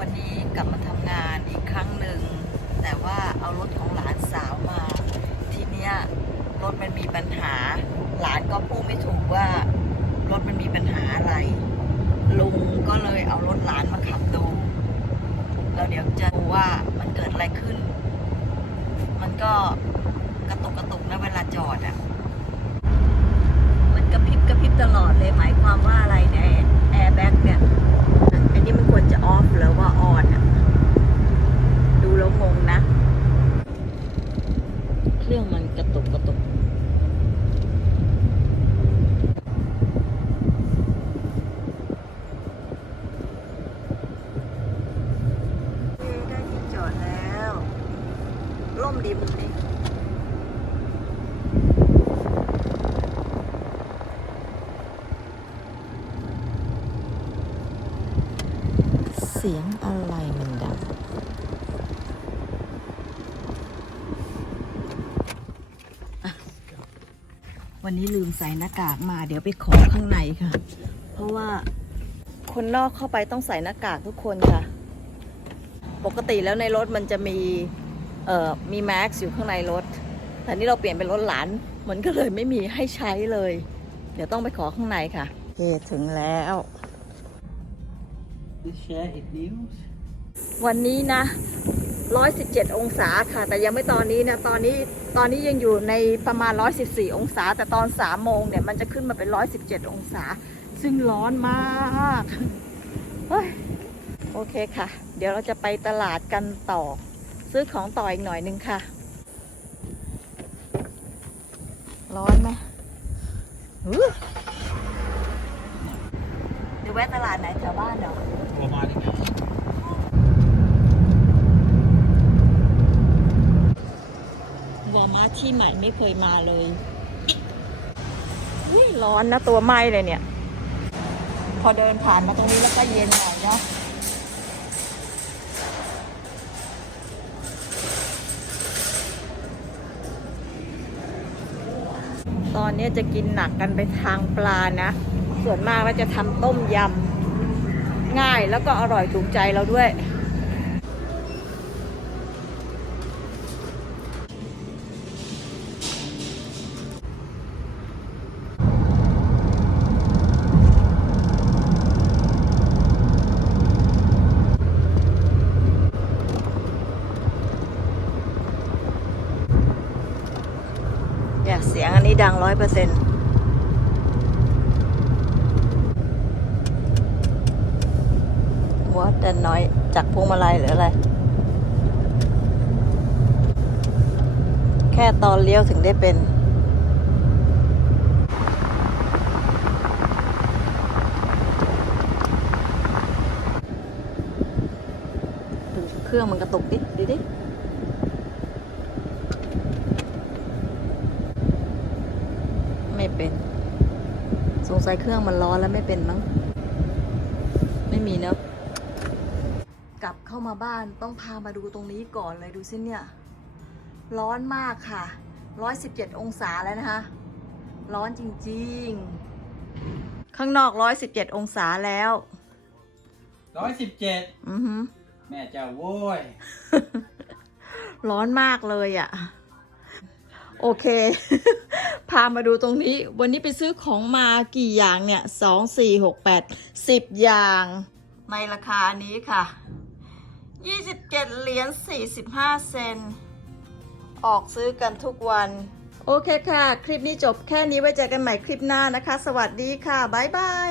วันี้กลับมาทำงานอีกครั้งหนึ่ง แต่ว่าเอารถของหลานสาวมา ทีเนี้ยรถมันมีปัญหา หลานก็พูดไม่ถูกว่ารถมันมีปัญหาอะไร ลุงก็เลยเอารถหลานมาขับดู แล้วเดี๋ยวจะดูว่ามันเกิดอะไรขึ้น มันก็กระตุกกระตุกนะเวลาจอดอะ่ะ มันกระพริบกระพริบตลอดเลยหมายความว่าอะไรเนี่ยแอร์แบ็กเนี่ย อันนี้มันควรจะออฟหรือว่าออนอะดูแล้วงงนะ เครื่องมันกระตุกกระตุก เย้ได้ที่จอดแล้ว ร่มริมนี่ เสียงอะไรมันดังวันนี้ลืมใส่หน้ากากมา เดี๋ยวไปขอข้างในค่ะ เพราะว่าคนนอกเข้าไปต้องใส่หน้ากากทุกคนค่ะ ปกติแล้วในรถมันจะมีเอ่อมีแม็กซ์อยู่ข้างในรถ แต่นี่เราเปลี่ยนเป็นรถหลาน มันก็เลยไม่มีให้ใช้เลย เดี๋ยวต้องไปขอข้างในค่ะโอเคถึงแล้ว This shirt it news. วันนี้นะ 117 องศาค่ะ แต่ยังไม่ตอนนี้นะ ตอนนี้ ตอนนี้ยังอยู่ในประมาณ 114 องศา แต่ตอน 3 โมงเนี่ย มันจะขึ้นมาเป็น 117 องศา ซึ่งร้อนมากเฮ้ยโอเคค่ะ เดี๋ยวเราจะไปตลาดกันต่อ ซื้อของต่ออีกหน่อยนึงค่ะ ร้อนไหม แวะตลาดไหนแถวบ้านเหรอ Almighty God. วอร์มาร์ทที่ใหม่ไม่เคยมาเลยอุ๊ยร้อนนะตัวไหม้เลยเนี่ย พอเดินผ่านมาตรงนี้แล้วก็เย็นหน่อยเนาะตอนนี้จะกินหนักกันไปทางปลานะ ส่วนมากเราจะทำต้มยำง่ายแล้วก็อร่อยถูกใจเราด้วยอย่าเสียงอันนี้ดังร้อยเปอร์เซ็นต์วัดดั นน้อยจากพวงมาลัยหรืออะไร แค่ตอนเลี้ยวถึงได้เป็นเครื่องมันกระตุกดิดูดิ ไม่เป็น สงสัยเครื่องมันร้อนแล้วไม่เป็นมั้ง ไม่มีเนอะ กลับเข้ามาบ้านต้องพามาดูตรงนี้ก่อนเลยดูสิเนี่ย ร้อนมากค่ะ 117 องศาแล้วนะคะ ร้อนจริงๆ ข้างนอก 117 องศาแล้วร้อยสิบเจ็ดอือหือแม่เจ้าโว้ย ร้อนมากเลยอะ่ะ โอเค พามาดูตรงนี้ วันนี้ไปซื้อของมากี่อย่างเนี่ยสองสี่หกแปดสิบอย่าง ในราคานี้ค่ะ ยี่สิบเจ็ดเหรียญสี่สิบห้าเซน ออกซื้อกันทุกวัน โอเคค่ะ คลิปนี้จบแค่นี้ไว้เจอกันใหม่คลิปหน้านะคะ สวัสดีค่ะ บ๊ายบาย